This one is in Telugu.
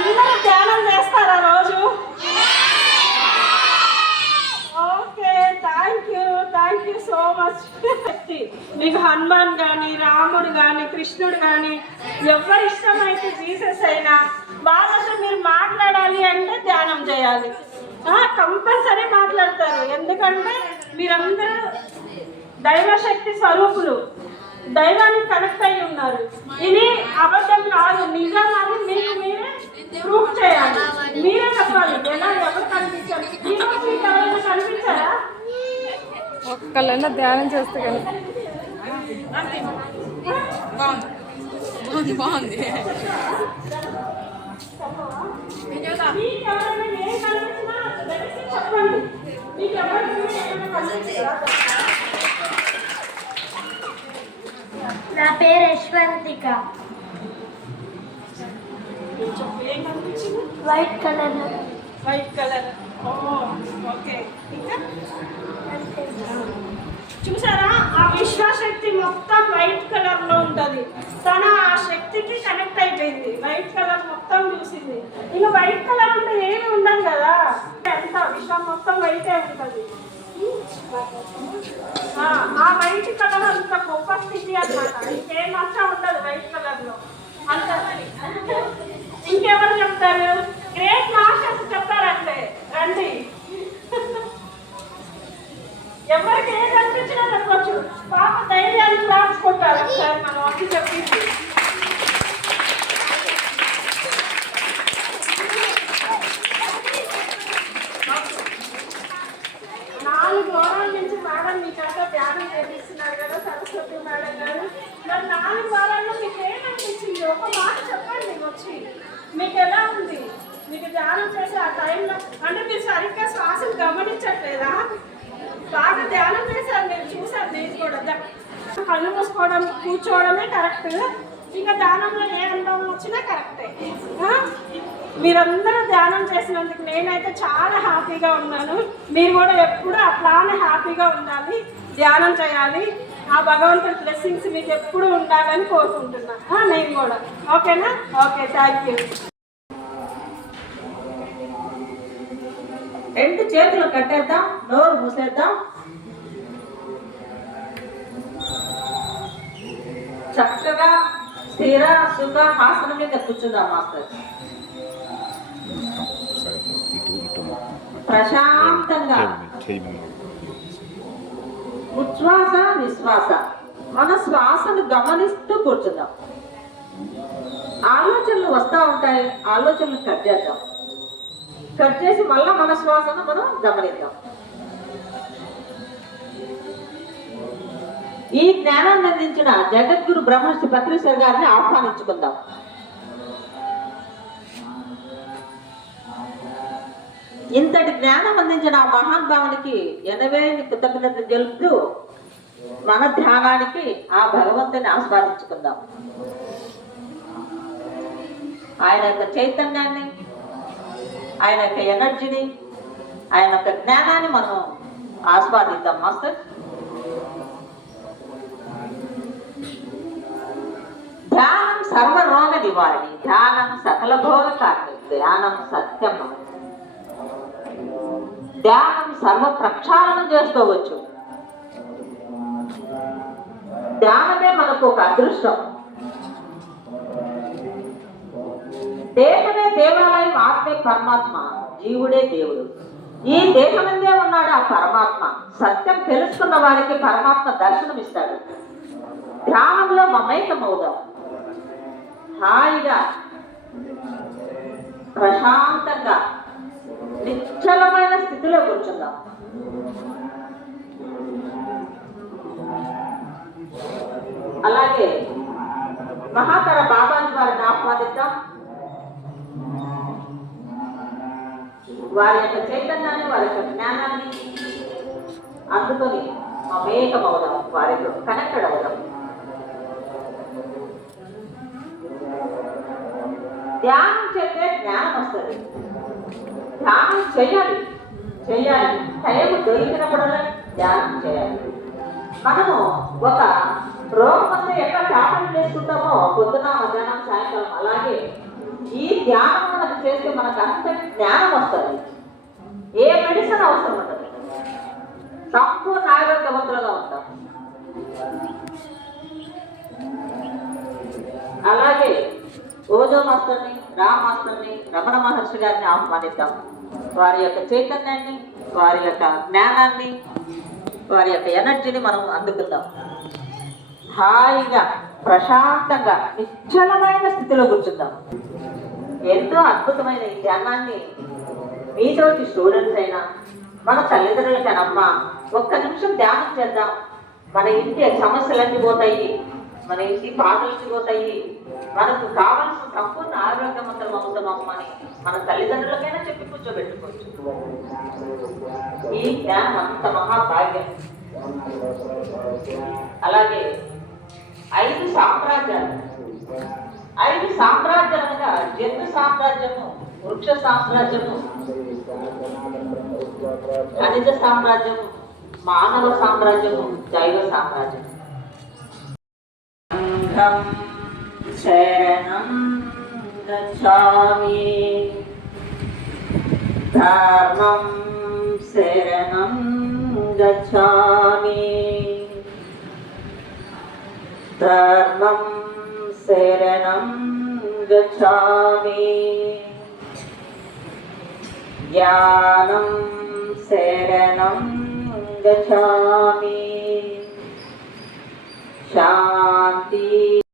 అందరూ ధ్యానం చేస్తారా రోజు? Okay thank you thank you so much మీకు హనుమాన్ కానీ రాముడు కానీ కృష్ణుడు కానీ ఎవరు ఇష్టమైతే జీసస్ అయినా వాళ్ళతో మీరు మాట్లాడాలి అంటే ధ్యానం చేయాలి. కంపల్సరీ మాట్లాడతారు. ఎందుకంటే మీరందరూ దైవశక్తి స్వరూపులు. దైవానికి కనెక్ట్ అయి ఉన్నారు. ఇది అబద్ధం కాదు. నిజం అని మీకు మీరే ప్రూఫ్ చేయాలి. మీరే చెప్పాలి. ఎలా ఎవరు కనిపించాలి మీకు ఎవరైనా కనిపించారా? ఒక్కళ్ళైనా ధ్యానం చేస్తే కానీ. బాగుంది బాగుంది. నా పేరు యశ్వంతిక ఏం కనిపించింది white colour white colour okay ఇంకా? చూసారా? ఆ విశ్వశక్తి మొత్తం వైట్ కలర్లో ఉంటది. తన ఆ శక్తికి కనెక్ట్ అయిపోయింది. వైట్ కలర్ మొత్తం చూసింది. ఇక వైట్ కలర్ ఉంటే ఏమి ఉండదు కదా? ఎంత? విశ్వం మొత్తం వైటే ఉంటది. ఆ, వైట్ కలర్ అంత గొప్ప స్థితి అన్నమాట. ఇంకేం నష్టం ఉండదు వైట్ కలర్ ఎవరికి ఏది అనిపించినా చెప్పొచ్చు పాప ధైర్యాన్ని రాసుకుంటారు. ఒకసారి మనం అన్ని చెప్పింది. నాలుగు వారాల నుంచి మేడం మీకంతా ధ్యానం చేపిస్తున్నారు కదా సరస్వతి మేడం గారు. మరి నాలుగు వారాల్లో మీకు ఏమనిపించింది ఒక మాట చెప్పండి వచ్చి. మీకు ఎలా ఉంది? మీకు ధ్యానం చేసే ఆ టైంలో అంటే మీరు సరిగ్గా శ్వాసను గమనించట్లేదా బాగా ధ్యానం చేశారు మీరు చూసారు నేను కూడా ద- కళ్ళు కూర్చోవడమే కరెక్ట్ ఇంకా ధ్యానంలో ఏ అనుభవం వచ్చినా కరెక్టే మీరందరూ ధ్యానం చేసినందుకు నేనైతే చాలా హ్యాపీగా ఉన్నాను. మీరు కూడా ఎప్పుడూ అట్లానే హ్యాపీగా ఉండాలి ధ్యానం చేయాలి. ఆ భగవంతుడి బ్లెస్సింగ్స్ మీకు ఎప్పుడు ఉండాలని కోరుకుంటున్నా. నేను కూడా. ఓకేనా? ఓకే థ్యాంక్ యూ రెండు చేతులు కట్టేద్దాం నోరు మూసేద్దాం. చక్కగా స్థిర సుఖ హాసనం మీద కూర్చుందాం మాస్టర్. ప్రశాంతంగా. ఉచ్ఛ్వాస విశ్వాస మన శ్వాసను గమనిస్తూ కూర్చుందాం. ఆలోచనలు వస్తూ ఉంటాయి ఆలోచనలు కట్ చేద్దాం. కట్ చేసి మళ్ళీ మన శ్వాసను మనం గమనిద్దాం. ఈ జ్ఞానాన్ని అందించిన జగద్గురు బ్రహ్మశ్రీ పత్రిశ్వర్ గారిని ఆహ్వానించుకుందాం. ఇంతటి జ్ఞానం అందించిన ఆ మహానుభావునికి ఎనభై కృతజ్ఞతలు తెలుపుతూ మన ధ్యానానికి ఆ భగవంతుని ఆస్వాదించుకుందాం. ఆయన యొక్క చైతన్యాన్ని ఆయన యొక్క ఎనర్జీని ఆయన యొక్క జ్ఞానాన్ని మనం ఆస్వాదిద్దాం మాస్టర్. ధ్యానం సర్వరోగ నివారణి ధ్యానం సకల భోగ కారణి ధ్యానం సత్యం ధ్యానం సర్వ ప్రక్షాళన చేసుకోవచ్చు ధ్యానమే మనకు ఒక అదృష్టం। దేహమే దేవాలయం ఆత్మే పరమాత్మ జీవుడే దేవుడు। ఈ దేహమందే ఉన్నాడు ఆ పరమాత్మ। సత్యం తెలుసుకున్న వారికి పరమాత్మ దర్శనమిస్తాడు। ధ్యానంలో మమేకమవుదాం। హాయిగా ప్రశాంతంగా నిశ్చలమైన స్థితిలో కూర్చుందాం. అలాగే మహాతర బాబాజీ వారిని ఆహ్వానిద్దాం. వారి యొక్క చైతన్యాన్ని వారి యొక్క జ్ఞానాన్ని అందుకొని మమేకం అవుదాం వారితో కనెక్టెడ్ అవుదాం ధ్యానం చేస్తే జ్ఞానం వస్తుంది. ధ్యానం చేయాలి. చేయాలి. టైం దొరికినప్పుడల్లా ధ్యానం చేయాలి. మనము ఒక రోగం వస్తే ఎట్లా టాబ్లెట్ వేసుకుంటామో పొద్దున మధ్యాహ్నం సాయంకాలం అలాగే ఈ ధ్యానం మనకు చేస్తే మనకు అంత జ్ఞానం వస్తుంది. ఏ మెడిసిన్ అవసరం ఉండదు. సంపూర్ణ ఆరోగ్యవంతులుగా ఉంటాం. అలాగే ఓజో మాస్టర్ని రామ్ మాస్టర్ని రమణ మహర్షి గారిని ఆహ్వానిద్దాం. వారి యొక్క చైతన్యాన్ని వారి యొక్క జ్ఞానాన్ని వారి యొక్క ఎనర్జీని మనం అందుకుందాం. హాయిగా ప్రశాంతంగా నిశ్చలమైన స్థితిలో కూర్చుందాం. ఎంతో అద్భుతమైన ఈ ధ్యానాన్ని మీతోటి స్టూడెంట్స్ అయినా మన తల్లిదండ్రులకైనా అమ్మ ఒక్క నిమిషం ధ్యానం చేద్దాం. మన ఇంటి సమస్యలన్నీ పోతాయి మన ఇంటి బాధలన్నీ పోతాయి. మనకు కావాల్సిన సంపూర్ణ ఆరోగ్యవంతులం అవుతామమ్మ అని మన తల్లిదండ్రులకైనా చెప్పి కూర్చోబెట్టుకోవచ్చు. ఈ జ్ఞానం అంత మహాభాగ్యం. అలాగే ఐదు సామ్రాజ్యాలు. ఐదు సామ్రాజ్యాలుగా జంతు సామ్రాజ్యము వృక్ష సామ్రాజ్యము ఖనిజ సామ్రాజ్యము మానవ సామ్రాజ్యము దైవ సామ్రాజ్యం शरणं गच्छामि धर्मं शरणं गच्छामि धर्मं शरणं गच्छामि ज्ञानं शरणं गच्छामि शान्ति